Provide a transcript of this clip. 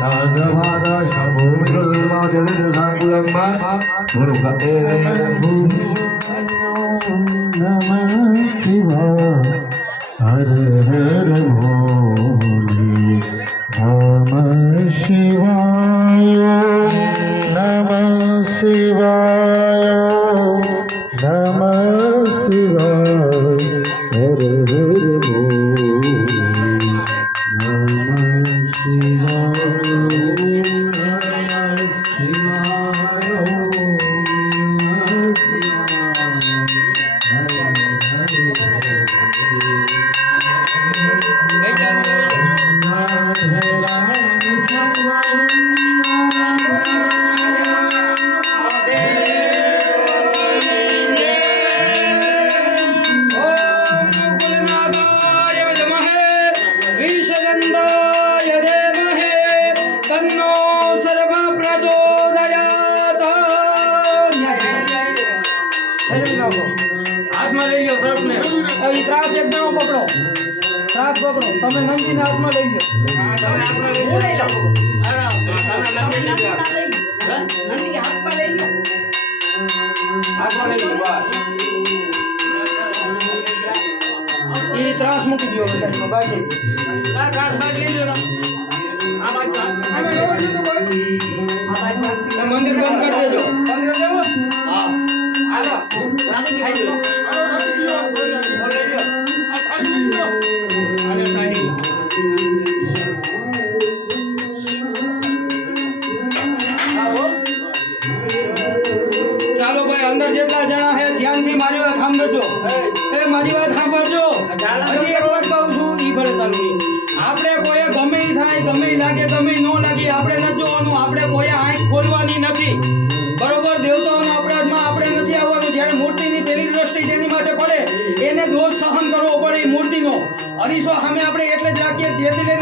राजमाता शम्भुमिकुल्मा जलदसाकुलम्मा मुरुगते नमः शिवाय हर हर भोले नमः शिवाय नमः शिवाय नमः शिवाय हर हर भोले नमः शिवाय नमः शिवाय હાથમાં લઈ લો સર્પ ને એ ત્રાસ એક જણો પકડો ત્રાસ પકડો તમે નંદીને હાથમાં લઈ લો હું લઈ લો નંદી હાથમાં લઈ લો એ ત્રાસ મૂકી દો સાઈડમાં બાજુ મંદિર બંધ કરી દેજો બંધ કરી દેવો હા હાલો ચાલો ભાઈ અંદર જેટલા જણા છે ધ્યાનથી મારી વાત સાંભળજો મારી વાત સાંભળજો હજી એક વાત કહું છું ઈ ભલે ચાલુ આપણે કોઈ ગમે થાય ગમે લાગે ગમે ન લાગે આપણે નથી જોવાનું આપણે કોઈ આંખ ખોલવાની નથી બરોબર દેવતાઓના અપરાધમાં આપણે નથી આવવાનું જ્યારે મૂર્તિની પેલી દ્રષ્ટિ જેની માથે પડે એને દોષ સહન કરવો પડે એ મૂર્તિનો અરીસો સામે આપણે એટલે જ રાખીએ જેથી લઈને